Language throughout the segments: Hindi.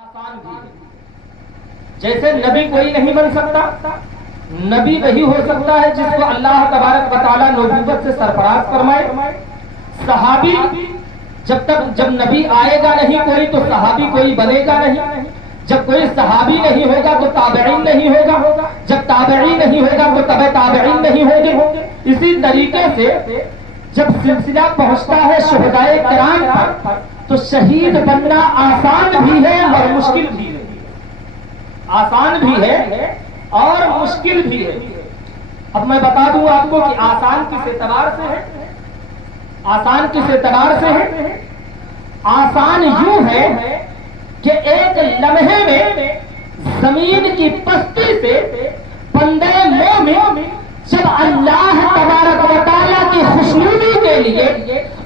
आसान भी है। जैसे नबी कोई नहीं बन सकता, नबी वही हो सकता है जिसको अल्लाह तबारक व तआला नबूवत से सरफराज फरमाए। सहाबी जब नबी आएगा नहीं कोई तो सहाबी कोई बनेगा नहीं। जब कोई सहाबी नहीं होगा तो ताबईन नहीं होगा, जब ताबई नहीं होगा तो तबे ताबईन नहीं होंगे। इसी तरीके से जब सिलसिला पहुंचता है शुहदाए किराम पर तो शहीद बनना आसान भी है और मुश्किल भी है। आसान भी है और मुश्किल भी है। अब मैं बता दूं आपको कि आसान किस एतबार से है। आसान किस एतबार से है? आसान यूं है कि एक लम्हे में जमीन की पस्ती से बंदे मोमिन जब अल्लाह तबारक व तआला की खुशनुदी के लिए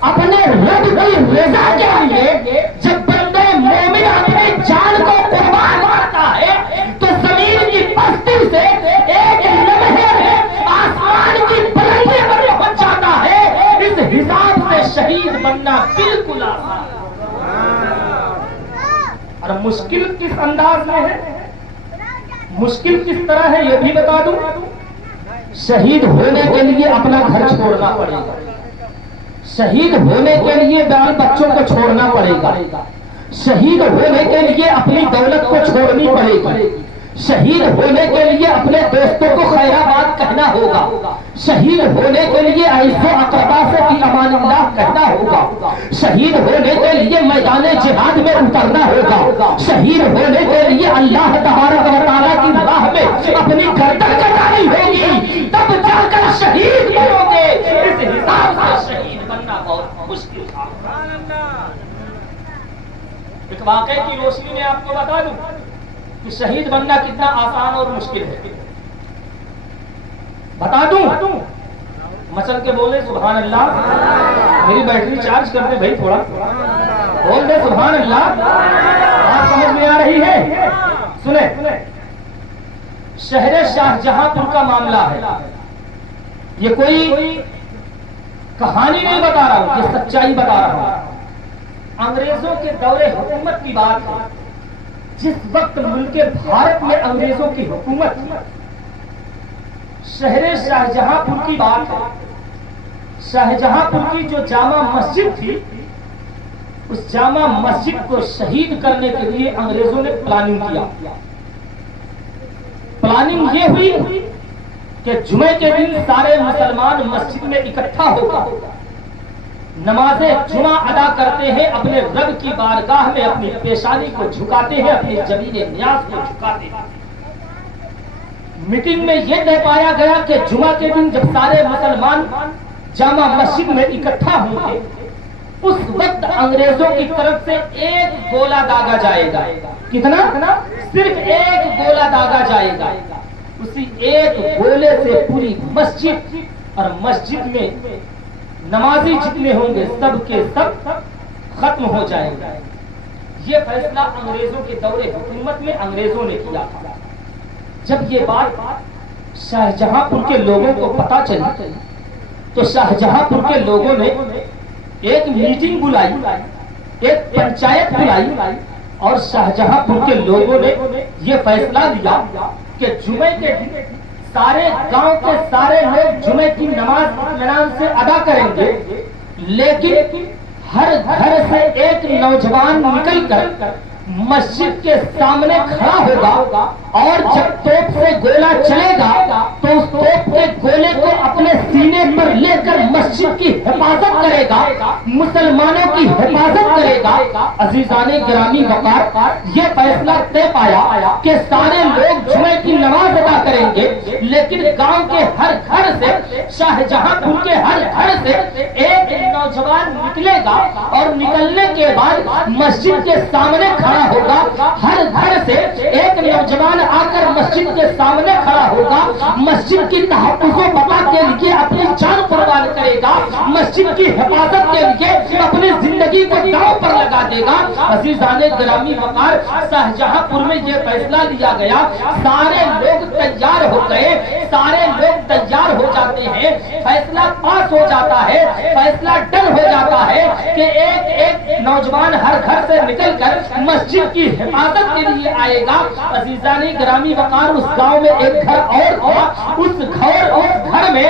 अपने रब की रज़ा के लिए जब बंदे मोमिन अपनी जान को कुर्बान करता है तो जमीन की पस्ती से एक लम्हे में आसमान की बुलंदी पर पहुंच जाता है। इस हिसाब से शहीद बनना बिल्कुल आसान। और मुश्किल किस अंदाज में है, मुश्किल किस तरह है यह भी बता दूं। शहीद होने के लिए अपना घर छोड़ना पड़ेगा, शहीद होने के लिए बाल बच्चों को छोड़ना पड़ेगा, शहीद होने के लिए अपनी दौलत को छोड़नी पड़ेगी, शहीद होने के लिए अपने दोस्तों को खैराबाद कहना होगा, शहीद होने के लिए ऐसो अक़बा से कि अमानुल्लाह कहना होगा, शहीद होने के लिए मैदान जिहाद में उतरना होगा, शहीद होने के लिए अल्लाह तबारक व तआला की राह में अपनी गर्दन कटानी होगी, तब जाकर शहीद बनोगे। इस हिसाब से शहीद बनना बहुत मुश्किल था। एक वाक़े की रोशनी में आपको बता दूं कि शहीद बनना कितना आसान और मुश्किल है। बता दूं, मचल के बोले सुभान अल्लाह। मेरी बैटरी चार्ज कर दे भाई, थोड़ा बोल दे सुभान अल्लाह। बात समझ में आ रही है? सुने, शहर शाहजहांपुर का मामला है। ये कोई कहानी नहीं बता रहा हूं, ये सच्चाई बता रहा हूं। अंग्रेजों के दौरे हुकूमत की बात है। जिस वक्त मुल्क भारत में अंग्रेजों की हुकूमत थी, शहर शाहजहांपुर की बात है। शाहजहांपुर की जो जामा मस्जिद थी, उस जामा मस्जिद को शहीद करने के लिए अंग्रेजों ने प्लानिंग किया। प्लानिंग ये हुई कि जुमे के दिन सारे मुसलमान मस्जिद में इकट्ठा होकर नमाज़े जुमा अदा करते हैं, अपने रब की बारगाह में अपनी पेशानी को झुकाते हैं, अपनी जमीन न्याज को झुकाते हैं। मीटिंग में यह तय पाया गया कि जुमा के दिन जब सारे मुसलमान जामा मस्जिद में इकट्ठा होंगे, उस वक्त अंग्रेजों की तरफ से एक गोला दागा जाएगा। कितना? सिर्फ एक गोला दागा जाएगा। उसी एक गोले से पूरी मस्जिद और मस्जिद में नमाजी जितने होंगे सब के सब खत्म हो जाएंगे। ये फैसला अंग्रेजों के दौरे हुकूमत में अंग्रेजों ने किया था। जब ये बात शाहजहांपुर के लोगों को पता चली तो शाहजहांपुर के लोगों ने एक मीटिंग बुलाई, एक पंचायत बुलाई और शाहजहांपुर के लोगों ने यह फैसला लिया कि जुमे के दिन सारे गांव के सारे लोग जुमे की नमाज इत्मीनान से अदा करेंगे, लेकिन हर घर से एक नौजवान निकलकर मस्जिद के सामने खड़ा होगा और जब तोप से गोला चलेगा तो उस तोप के गोले को अपने सीने पर लेकर मस्जिद की हिफाजत करेगा, मुसलमानों की हिफाजत करेगा। अजीजाने गिरामी वकार, ये फैसला तय पाया कि सारे लोग जुमे की नमाज अदा करेंगे, लेकिन गांव के हर घर से, शाहजहांपुर के हर घर से एक नौजवान निकलेगा और निकलने के बाद मस्जिद के सामने खड़ा होगा। हर घर से एक नौजवान आकर मस्जिद के सामने खड़ा होगा, मस्जिद की तहफ़्फ़ुज़ व बक़ा के लिए अपनी जान कुर्बान करेगा, मस्जिद मस्जिद की हिफाजत के लिए अपनी जिंदगी को दांव पर लगा देगा। अजीजाने गिरामी वकार, शाहजहांपुर में ये फैसला लिया गया, सारे लोग तैयार हो गए, सारे लोग तैयार हो जाते हैं, फैसला पास हो जाता है, फैसला डन हो जाता है कि एक एक नौजवान हर घर से निकलकर मस्जिद की हिफाजत के लिए आएगा। अजीजाने गिरामी वकार, उस गांव में एक घर और था, उस घर में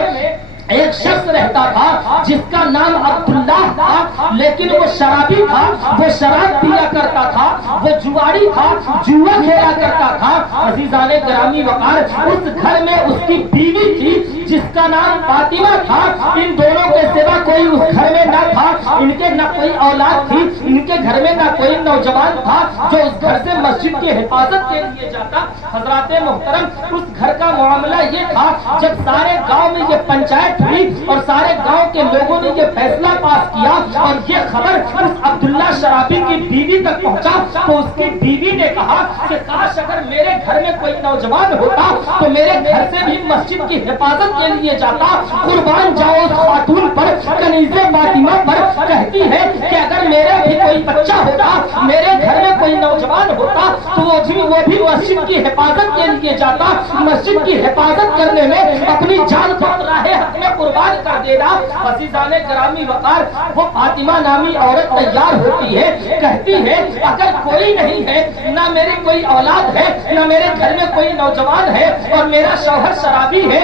एक शख्स रहता था जिसका नाम अब्दुल्ला था, लेकिन वो शराबी था, वो शराब पिया करता था, वो जुआरी था, जुआ खेला करता था। अजीजाने गिरामी वकार, उस घर में उसकी बीवी थी जिसका नाम फातिमा था। इन दोनों के सिवा कोई उस घर में न था, इनके न कोई औलाद थी, इनके घर में न कोई नौजवान था जो उस घर से मस्जिद की हिफाजत के लिए जाता। हजराते मोहतरम, उस घर का मामला ये था, जब सारे गांव में ये पंचायत हुई और सारे गांव के लोगों ने ये फैसला पास किया और ये खबर उस अब्दुल्ला शराबी की बीवी तक पहुंचा, तो उसकी बीवी ने कहा कि काश अगर मेरे घर में कोई नौजवान होता तो मेरे घर से भी मस्जिद की हिफाजत के लिए जाता। कुर्बान जाओ उस खातून पर, कनीज़े फातिमा पर। कहती है कि अगर मेरा भी कोई बच्चा होता, मेरे घर में कोई नौजवान होता, तो वो भी मस्जिद की हिफाजत के लिए जाता। मस्जिद की हिफाजत करने में अपनी जान को राहे हक में कुर्बान कर देना। अज़ीज़ाने गिरामी वकार, वो फातिमा नामी औरत तैयार होती है, कहती है अगर कोई नहीं है, ना मेरी कोई औलाद है, ना मेरे घर में कोई नौजवान है और मेरा शौहर शराबी है,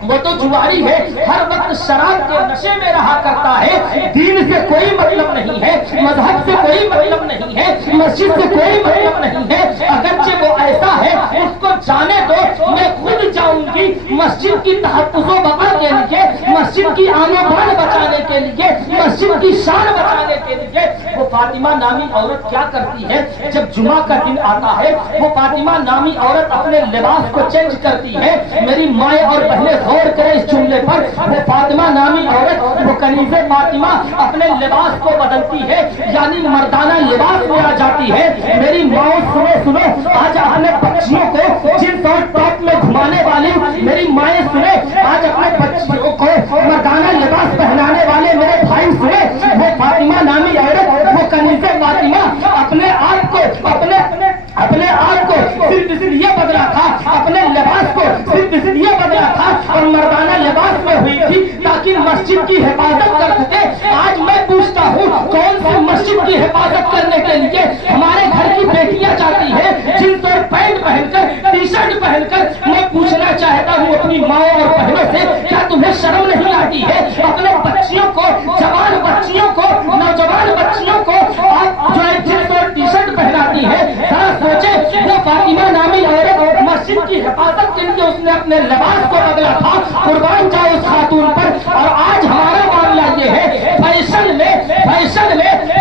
वो तो जुआरी है, हर वक्त शराब के नशे में रहा करता है, दीन से कोई मतलब नहीं है, मजहब से कोई मतलब नहीं है, मस्जिद से कोई मतलब नहीं है, अगरचे वो ऐसा है उसको जाने दो, मैं खुद जाऊंगी मस्जिद की तहफ़्फ़ुज़ बका के लिए, मस्जिद की आन-ओ-बान बचाने के लिए, मस्जिद की शान बचाने के लिए। वो फातिमा नामी औरत क्या करती है, जब जुमा का दिन आता है, वो फातिमा नामी औरत अपने लिबास को चेंज करती है। मेरी माए और बहनें गौर करें इस जुमले पर, वो फातिमा नामी औरत, वो कनीज़े फातिमा अपने लिबास को बदलती है, यानी मर्दाना लिबास में आ जाती है। मेरी माँ सुनो, आज अपने बच्चियों को जींस और टॉप में घुमाने वाली मेरी माएँ सुने, आज अपने बच्चियों को मर्दाना लिबास पहनाने वाले मेरे भाई सुने, वो फातिमा नामी औरत, वो कनीज़े फातिमा अपने आप को सिर्फ इसलिए बदला था, अपने लिबास को सिर्फ इसलिए बदला था और मर्दाना लिबास में हुई थी ताकि मस्जिद की हिफाजत कर सके। आज मैं पूछता हूँ, कौन सी मस्जिद की हिफाजत करने के लिए हमारे घर की बेटियां जाती है जींस और पैंट पहनकर, टी शर्ट पहनकर? मैं पूछना चाहता हूँ अपनी माँ और बहनों से, क्या तुम्हें शर्म नहीं आती है? अपने बच्चियों को, जवान बच्चियों को, नौजवान बच्चियों को आप जो है जींस और टी शर्ट पहनाती है, जरा सोचे। वो फातिमा नामी औरत मस्जिद की हिफाजत के लिए उसने अपने लिबास को बदला था। कुर्बान जाओ उस खातून पर। और आज हमारा मामला ये है, फैशन में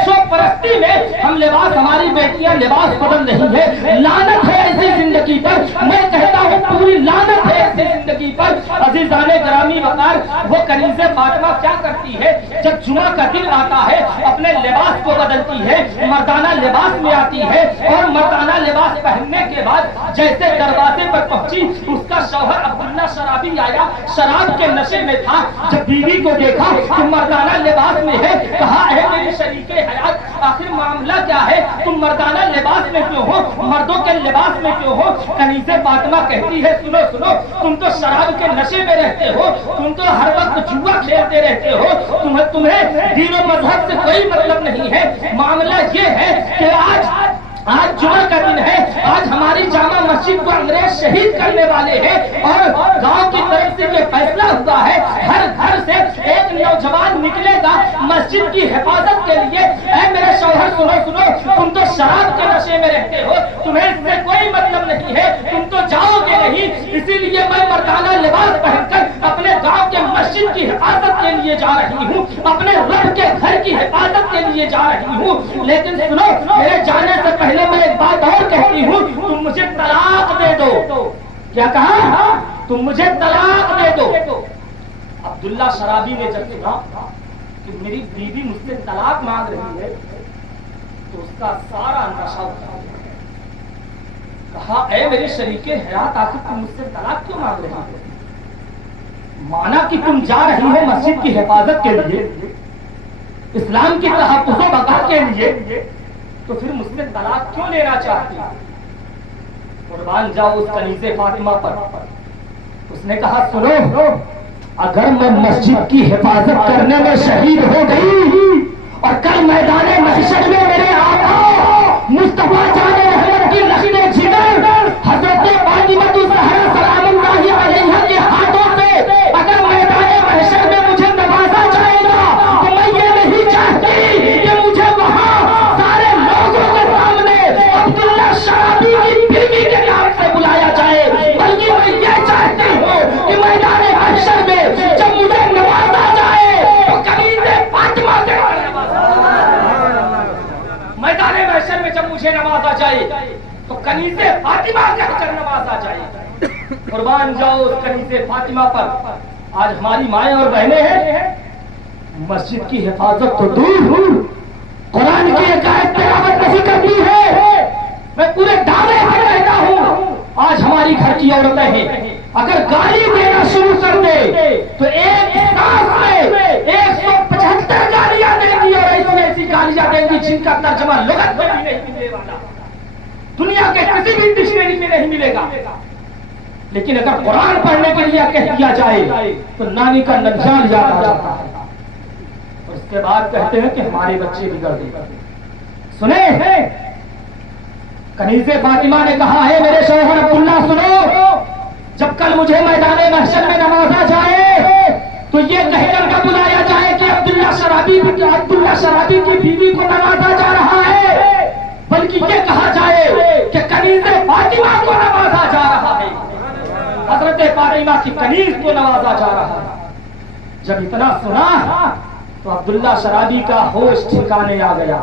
शोपरस्ती में हम लिबास, हमारी बेटियां लिबास बदल रही है। लानत है ऐसी जिंदगी पर, मैं कहता हूँ पूरी लानत है ऐसी जिंदगी पर। अज़ीज़ाने गिरामी वकार, वो कनीज़े फातिमा क्या करती है, जब जुमा का दिन आता है अपने लिबास को बदलती है, मर्दाना लिबास में आती है और मर्दाना लिबास पहनने के बाद जैसे दरवाजे पर पहुंची, उसका शौहर अब्दुल्ला शराबी आया, शराब के नशे में था। जब बीवी को देखा कि मर्दाना लिबास में है, कहा है मेरी शरीके हयात, आखिर मामला क्या है, तुम मर्दाना लिबास में क्यों हो, मर्दों के लिबास में क्यों हो? कनीज़े फातिमा कहती है सुनो, तुम तो शराब के नशे में रहते हो, तुम तो हर वक्त जुआ खेलते रहते हो, तुम्हें दीन और मजहब से कोई मतलब नहीं है। मामला ये है कि आज जुमा का दिन है, आज हमारी जामा मस्जिद को अंग्रेज शहीद करने वाले हैं और गांव की तरफ से ये फैसला हुआ है, हर घर से एक नौजवान निकलेगा मस्जिद की हिफाजत के लिए। ऐ मेरे शौहर सुनो, तुम तो शराब के नशे में रहते हो, तुम्हें इससे कोई मतलब नहीं है, तुम तो जाओगे नहीं, इसीलिए मैं मर्दाना लिबास पहनकर अपने गाँव के मस्जिद की हिफाजत के लिए जा रही हूँ, अपने रब के घर की हिफाजत के लिए जा रही हूँ। लेकिन सुनो, मेरे जाने से पहले मैं एक बात और कहती हूँ, तुम मुझे तलाक दे दो। क्या कहा? तुम मुझे तलाक दे दो। अब्दुल्ला शराबी ने जब सुना कि मेरी बीवी मुझसे तलाक मांग रही है, तो उसका सारा नशा उतर गया। कहा, ऐ मेरे शरीके हयात, आखिर तुम मुझसे तलाक क्यों मांग रही हो? माना कि तुम जा रही हो मस्जिद की हिफाजत के लिए, इस्लाम की तहफ़्फ़ुज़ व बक़ा के लिए, तो फिर मुझसे तलाक क्यों लेना चाहती? कुर्बान जाओ उस कनीज़े फातिमा पर। उसने कहा सुनो, अगर मैं मस्जिद की हिफाजत करने में शहीद हो गई और कल मैदान महशर में मेरे आका मुस्तफा जाने रहमत की लश्कर जिगर हजरत फातिमा ज़हरा सलामुल्लाहि अलैहा के हाथों से अगर मैदान महशर में मुझे नवाजा जाएगा, तो मैं ये नहीं चाहती कि मुझे वहां सारे लोगों के सामने अब्दुल्ला शराबी की बीवी के नाम से बुलाया जाए, बल्कि मैं ये चाहती हूँ कि मैदान महशर में जब मुझे नवाजा जाए तो कनीज़े फातिमा के मैदान महशर में जब मुझे नवाजा जाए तो कनीज़े फातिमा कहकर नवाजा जाए। कुर्बान जाओ उस कनीज़े फातिमा पर। आज हमारी माएं और बहनें हैं, मस्जिद की हिफाजत तो दूर, कुरान की एक आयत तिलावत नहीं करती है। मैं पूरे दावे से कहता हूँ, आज हमारी घर की औरतें हैं, अगर गाली देना शुरू कर दे तो एक सांस में 175 गालियां देंगी और ऐसी गालियां देंगी जिनका तर्जुमा लुगत में भी नहीं मिलने वाला, दुनिया के किसी भी डिक्शनरी में नहीं मिलेगा। लेकिन अगर कुरान पढ़ने के लिए कह दिया जाए तो नानी का नंजाल याद आ जाता है और उसके बाद कहते हैं कि हमारे बच्चे बिगड़ गए। सुने कनीज़े फातिमा ने कहा है मेरे शौहर अब्दुल्ला सुनो, जब कल मुझे मैदान महशर में नवाजा जाए तो ये कहकर न बुलाया जाए कि अब्दुल्ला शराबी की बीवी को नवाजा जा रहा है, बल्कि ये कहा जाए कि कनीज़े फातिमा को नवाजा जा रहा है, हजरत फातिमा की कनीज़ को नवाजा जा रहा है। जब इतना सुना तो अब्दुल्ला शराबी का होश ठिकाने आ गया।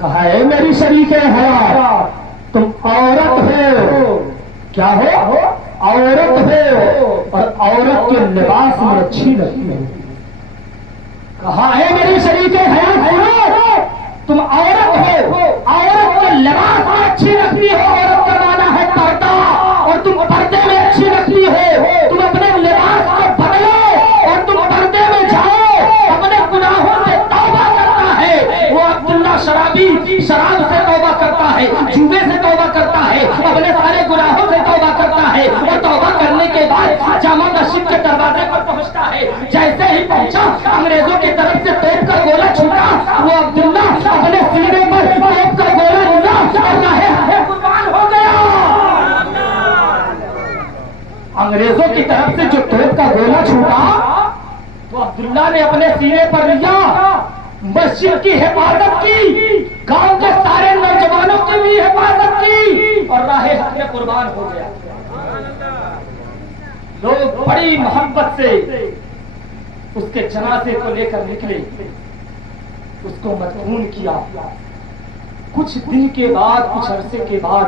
कहा है मेरी शरीके हयात, तुम औरत हो। क्या हो? औरत हो और औरत के लिबास में अच्छी लगती है। कहा है मेरी शरीके हयात सुनो, तुम औरत हो, औरत के लिबास में अच्छी लगती हो। औरत का माना है पर्दा, और तुम पर्दे में अच्छी लगती हो। तुम अपने लिबास को बदलो और तुम पर्दे में जाओ, अपने गुनाहों से तौबा करता है। वो अब्दुल्ला शराबी शराब से तौबा करता है, जुए से तौबा करता है, अपने सारे गुनाहों से तौबा करता है और तौबा करने के बाद जामा मस्जिद के दरवाजे पर पहुंचता है। जैसे ही पहुंचा अंग्रेजों की तरफ से तोप का गोला छूटा, वो अब्दुल्ला अपने सीने पर तोप का गोला लिया और कहे कुर्बान हो गया। अंग्रेजों की तरफ से जो तोप का गोला छूटा तो अब्दुल्ला ने अपने सीने पर लिया, मस्जिद की हिफाजत की, गांव के सारे नौजवानों की भी हिफाजत की और राहे हक में कुर्बान हो गया। लोग बड़ी मोहब्बत से उसके जनाजे को लेकर निकले, उसको मदफून किया। कुछ दिन के बाद, कुछ अरसे के बाद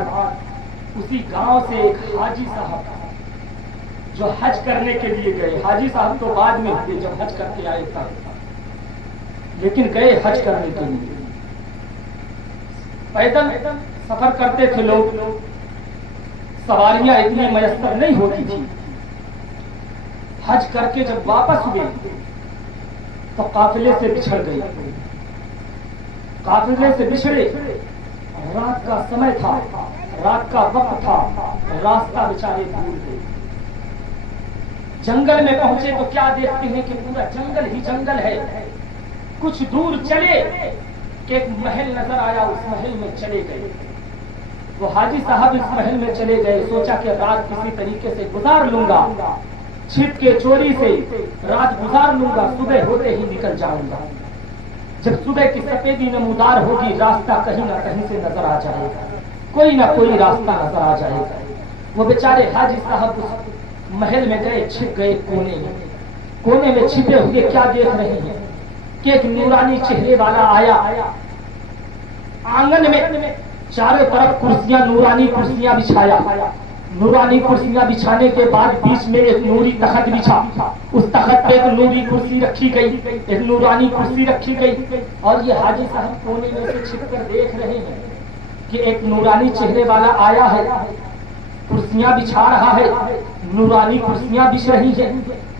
उसी गांव से एक हाजी साहब जो हज करने के लिए गए, हाजी साहब तो बाद में हुए जब हज करके आए था, लेकिन गए हज करने के लिए। पैदल सफर करते थे लोग, सवारियां इतनी मयस्सर नहीं होती थी। हज करके जब वापस हुए तो काफिले से बिछड़ गए। काफिले से बिछड़े, रात का समय था, रात का वक्त था, रास्ता बेचारे भूल गए। जंगल में पहुंचे तो क्या देखते हैं कि पूरा जंगल ही जंगल है। कुछ दूर चले कि एक महल नजर आया, उस महल में चले गए। वो हाजी साहब इस महल में चले गए, सोचा कि रात किसी तरीके से गुजार लूंगा, छिप के चोरी से रात गुजार लूंगा, सुबह होते ही निकल जाऊंगा। जब सुबह की सफेदी नमूदार होगी, रास्ता कहीं ना कहीं से नजर आ जाएगा, कोई ना कोई रास्ता नजर आ जाएगा। वो बेचारे हाजी साहब उस महल में गए, छिप गए कोने में। कोने में छिपे हुए क्या देख रहे हैं कि एक नूरानी चेहरे वाला आया। आंगन में चारों तरफ कुर्सियां, नूरानी कुर्सियां बिछाया। नूरानी कुर्सियां बिछाने के बाद बीच में एक नूरी तख्त बिछा, उस तख्त पे एक नूरी कुर्सी रखी गई, एक नूरानी कुर्सी रखी गई। और ये हाजी साहब कोने में से छिपकर देख रहे हैं कि एक नूरानी चेहरे वाला आया है, कुर्सियां बिछा रहा है, नूरानी कुर्सियां बिछ रही है।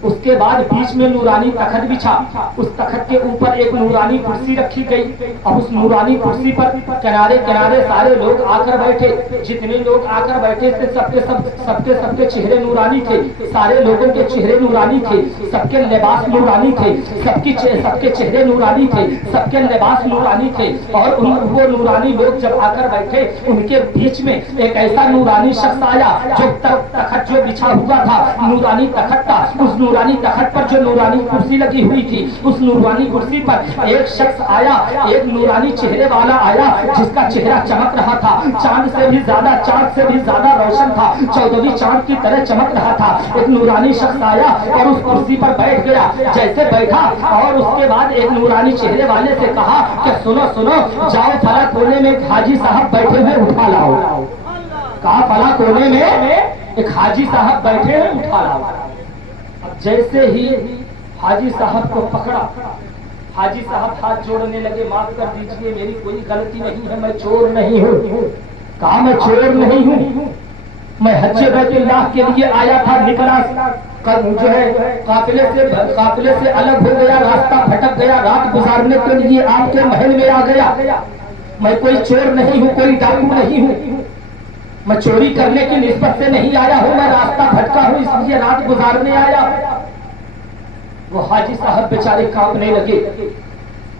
उसके बाद बीच में नूरानी तखत बिछा, उस तखत के ऊपर एक नूरानी कुर्सी रखी गई। अब उस नूरानी कुर्सी पर किनारे किनारे सारे लोग आकर बैठे। जितने लोग आकर बैठे थे सबके चेहरे नूरानी थे, सारे लोगों के चेहरे नूरानी थे, सबके लिबास नूरानी थे, सबके चेहरे नूरानी थे, सबके लिबास नूरानी थे। और वो नूरानी लोग जब आकर बैठे, उनके बीच में एक ऐसा नूरानी शख्स आया जो तखत जो बिछा हुआ था नूरानी तखत था, उस नूरानी तखत पर जो नूरानी कुर्सी लगी हुई थी, उस नूरानी कुर्सी पर एक शख्स आया, एक नूरानी चेहरे वाला आया जिसका चेहरा चमक रहा था, चांद से भी ज्यादा रोशन था, 14वीं चांद की तरह चमक रहा था। एक नूरानी शख्स आया और उस कुर्सी पर बैठ गया। जैसे बैठा और उसके बाद एक नूरानी चेहरे वाले से कहा कि सुनो सुनो, जाओ फला कोने में हाजी साहब बैठे हैं, उठा लाओ। कहा फला कोने में एक हाजी साहब बैठे हैं, उठा लाओ। जैसे ही हाजी साहब को पकड़ा, हाजी साहब हाथ जोड़ने लगे, माफ कर दीजिए मेरी कोई गलती नहीं है, मैं चोर नहीं हूँ। कहा मैं चोर नहीं हूँ, मैं हज्जे बैतुल्लाह के लिए आया था, निकला जो है काफिले से अलग हो गया, रास्ता भटक गया, रात गुजारने के लिए आपके महल में आ गया। मैं कोई चोर नहीं हूँ, कोई डाकू नहीं हूँ, मैं चोरी करने की निस्बत से नहीं आया हूँ, मैं रास्ता भटका हूँ इसलिए रात गुजारने आया। वो हाजी साहब बेचारे कांपने लगे,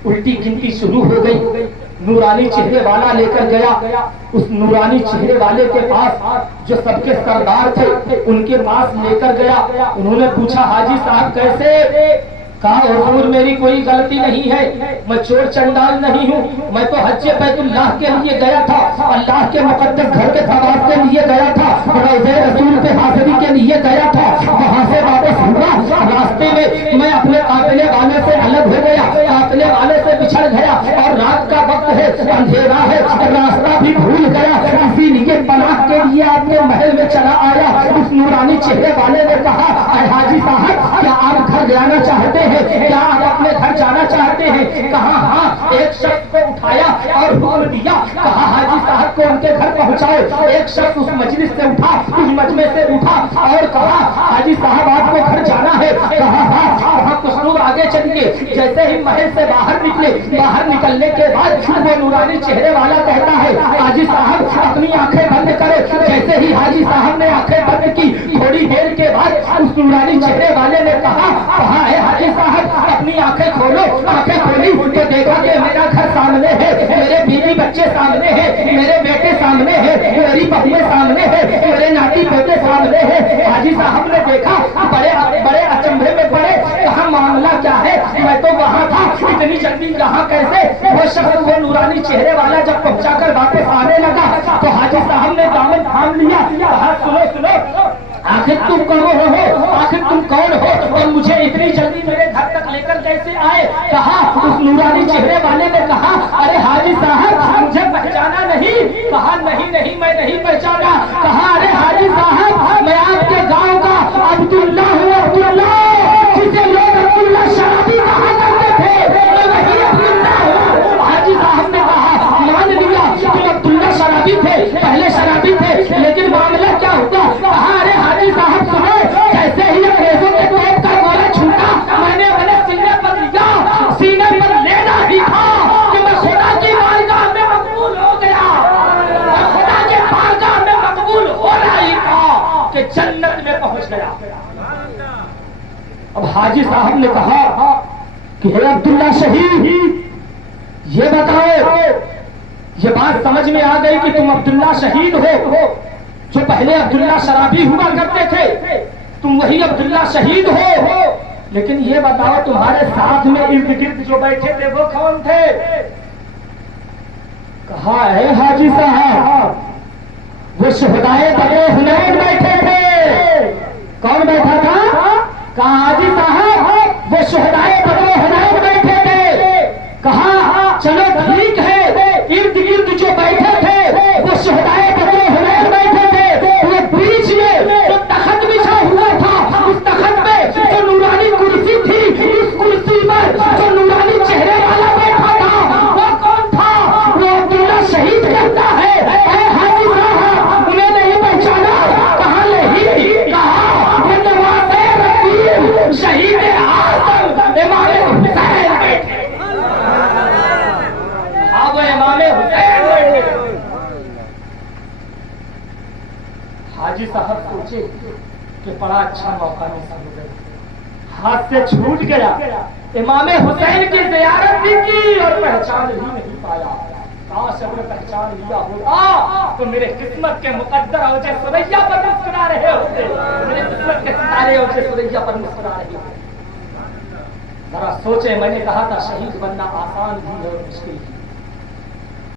उल्टी गिनती शुरू हो गई। नूरानी चेहरे वाला लेकर गया, उस नूरानी चेहरे वाले के पास जो सबके सरदार थे उनके पास लेकर गया। उन्होंने पूछा हाजी साहब कैसे? कहा हुजूर मेरी कोई गलती नहीं है, मैं चोर चंडाल नहीं हूँ, मैं तो हज्जे बैतुल्लाह के लिए गया था, अल्लाह के मुकद्दस घर के तवाफ के लिए गया था, रोज़े रसूल पे हाजिरी के लिए गया था। वहाँ से वापस हुआ, रास्ते में मैं अपने काफिले वाले से अलग हो गया, काफिले वाले से बिछड़ गया और रात का वक्त है, अंधेरा है, रास्ता भी भूल गया, इसीलिए पनाह के लिए आपके महल में चला आया। उस नूरानी चेहरे वाले ने कहा हाजी साहब क्या आप घर जाना चाहते हैं, क्या आप अपने घर जाना चाहते हैं? कहा हाँ। एक शख्स को उठाया और हुक्म दिया, कहा हाजी साहब को उनके घर पहुंचाओ। एक शख्स उस मजलिस से उठा, उस मजमे से उठा और कहा हाजी साहब आपको घर जाना है? कहा हाँ। वहाँ कुछ लोग आगे चलिए। जैसे ही महल से बाहर निकले, बाहर निकलने के बाद वो नूरानी चेहरे वाला कहता है हाजी साहब अपनी आंखें बंद करे। जैसे ही हाजी साहब ने आंखें बंद की, थोड़ी देर के बाद उस नूरानी चेहरे वाले ने कहा है हाजी साहब अपनी आंखें खोलो। आंखें खोली तो देखा कि मेरा घर सामने है, मेरे बीवी बच्चे सामने हैं, मेरे बेटे सामने हैं, मेरी बहुएं सामने हैं, मेरे नाती पोते सामने हैं। हाजी साहब ने देखा, बड़े अचंभे में पड़े, कहा मामला क्या है? मैं तो वहाँ था, इतनी जल्दी यहाँ कैसे? वो शख्स वो नूरानी चेहरे वाला जब पहुँचाकर वापस आने लगा तो हाजी साहब ने दामन थाम लिया, कहा सुनो सुनो, आखिर तुम कौन हो? आखिर तुम कौन हो और मुझे इतनी जल्दी मेरे घर तक लेकर कैसे आए? कहा उस नूरानी चेहरे वाले ने कहा अरे हाजी साहब मुझे पहचाना नहीं? कहा नहीं नहीं मैं नहीं पहचाना। कहा अरे हाजी साहब मैं आपके गांव का अब्दुल्ला हूँ, अब्दुल्ला जिसे लोग अब्दुल्ला शराबी कहा करते थे, मैं वही अब्दुल्ला हूँ। हाजी साहब ने कहा मान लिया तुम अब्दुल्ला शराबी थे, पहले शराबी थे, लेकिन मामला क्या होगा? कहा अरे हाजी साहब सुनो, जैसे ही अंग्रेजों के तोप का गोला छूटा मैंने अपने सीने पर लिया, सीने पर लेना ही था कि मैं खुदा की बारगाह में मकबूल हो गया, और खुदा के बारगाह में मकबूल होना ही था कि जन्नत में पहुंच गया। अब हाजी साहब ने कहा कि हे अब्दुल्ला शहीद ये बताओ, ये बात समझ में आ गई कि तुम अब्दुल्ला शहीद हो, जो पहले अब्दुल्ला शराबी हुआ करते थे, तुम वही अब्दुल्ला शहीद हो। लेकिन ये बताओ तुम्हारे साथ में इर्द गिर्द जो बैठे थे वो कौन थे? कहा है हाजी साहब वो शुहदाए बदे हुनैन बैठे थे। कौन बैठा था? कहा हाजी साहब वो शुहदाए बदे हुनैन बैठे थे। कहा चलो ठीक है, इर्द गिर्द जो बैठे थे वो शुहदाए बदे हुनैन बैठे थे, वो बीच में जो तखत बिछा हुआ था उस तखत में जो नूरानी कुर्सी थी, उस कुर्सी पर जो नूरानी चेहरे वाला बैठा था वो कौन था? वो अब्दुल्ला शहीद कहता है। हाजी साहब उन्हें नहीं पहचाना? कहा नहीं। कहा कि बड़ा अच्छा मौका मिला, हाथ से छूट गया। इमाम हुसैन की ज़ियारत भी की और पहचान ही नहीं पाया। काश अगर पहचान लिया होता तो मेरे किस्मत के मुकद्दर औजे सुरैया पर मुस्कुरा रहे होते, मेरे किस्मत के सितारे औजे सुरैया पर मुस्कुरा रहे होते। जरा सोचे, मैंने कहा था शहीद बनना आसान भी है और मुश्किल भी।